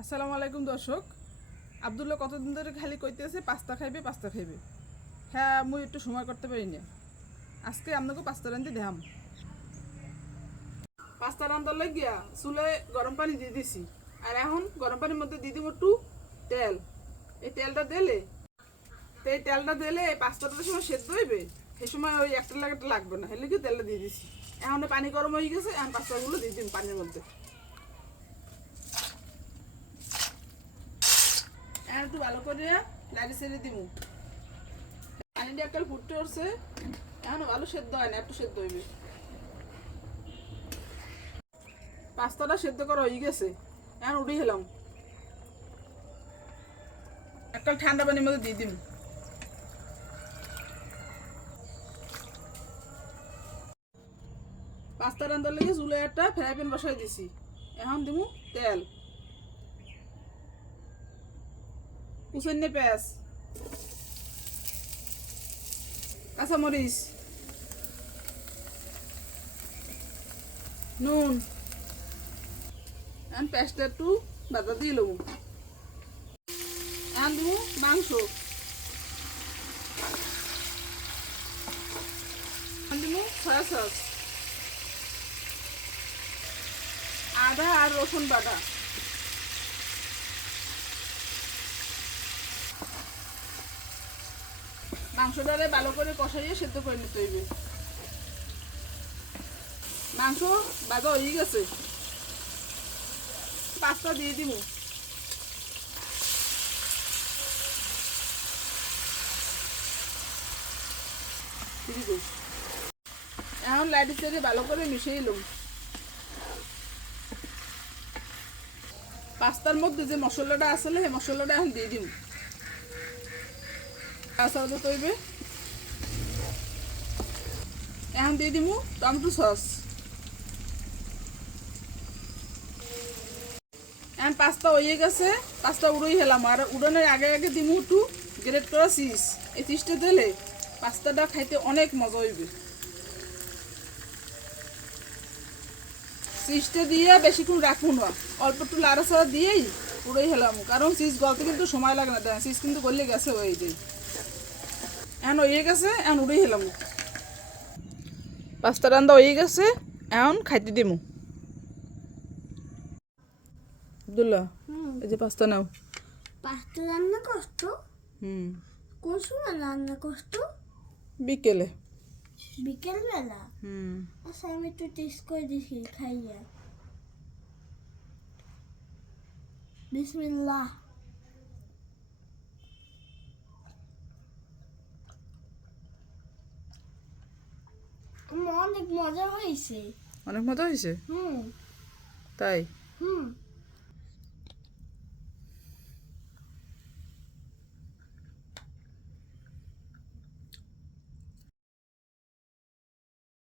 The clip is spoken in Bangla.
আসসালামু আলাইকুম দর্শক। আব্দুল্লাহ কতদিন ধরে খালি কইতেছে পাস্তা খাইবে পাস্তা খাইবে। হ্যাঁ মুই একটু সময় করতে পারি না। আজকে আপনাকে পাস্তা রাঁধতে দেখাম। পাস্তা রান্ধার লাগিয়া চুলে গরম পানি দিয়ে দিছি। আর এখন গরম পানির মধ্যে দিয়ে দিব একটু তেল। এই তেলটা দিলে এই পাস্তাটার সময় সেদ্ধ হইবে, সেই সময় ওই একটা লাগাটা লাগবে না, হেলে কি তেলটা দিয়ে দিছি। এখন পানি গরম হয়ে গেছে, এখন পাস্তাগুলো দিয়ে দিন পানির মধ্যে। এখন একটু ভালো করে লাড়ি ছেড়ে দিব। পানিটা একটা ফুটতে উঠছে, এখনো ভালো সেদ্ধ হয় না, একটু সেদ্ধ হইবে। পাস্তাটা সেদ্ধ করা হয়ে গেছে, এখন উঠে গেলাম। একটা ঠান্ডা পানির মধ্যে দিয়ে দিন। পাস্তা রান্ধার লেগে চুলে একটা ফ্রাই প্যান বসাই দিছি। এখন দিব তেল, কুচেন্নে পেঁয়াজ, কাঁচামরিচ, নুন। এখন পেঁয়াজটা একটু বাটা দিয়ে লব। এখন দিব মাংস, এখন দিব সয়া সস, আদা আর রসুন বাটা, মাংসটারে ভালো করে কষাইয়ে সেদ্ধ করে নিতে হইবে। মাংস ভাজা হয়ে গেছে, পাস্তা দিয়ে দিব। এখন লাইট ছেড়ে ভালো করে মিশিয়ে নিলাম। পাস্তার মধ্যে যে মশলাটা আসলে সেই মশলাটা এখন দিয়ে দিব। কাঁচা তৈবে এখন দিয়ে দিব টমেটো সস। এখন পাস্তা হয়ে গেছে, পাস্তা উড়োই হেলাম। আর উড়ানোর আগে আগে দিব একটু গ্রেট করা চিজ। এই চিজটা দিলে পাস্তাটা খাইতে অনেক মজা হইবে। চিজটা দিয়ে বেশিক্ষণ রাখবো না, অল্প একটু লাড়াচাড়া দিয়েই উড়োই হেলাম, কারণ চিজ গলতে কিন্তু সময় লাগে না। চিজ কিন্তু গলে গেছে হয়ে যায়। এখন হয়ে গেছে, এখন উড়োই হেলাম। পাস্তা রান্না হয়ে গেছে, এখন খাইতে দিমু। আব্দুল্লাহ এই যে পাস্তা নাও। পাস্তা রান্না কষ্ট? কোন সময় রান্না কষ্ট? বিকেলে। বিকেল বেলা? আচ্ছা আমি একটু টেস্ট করে দেখি, খাইয়া। বিসমিল্লাহ। অনেক মজা হয়েছে। অনেক মজা হয়েছে হুম তাই? হুম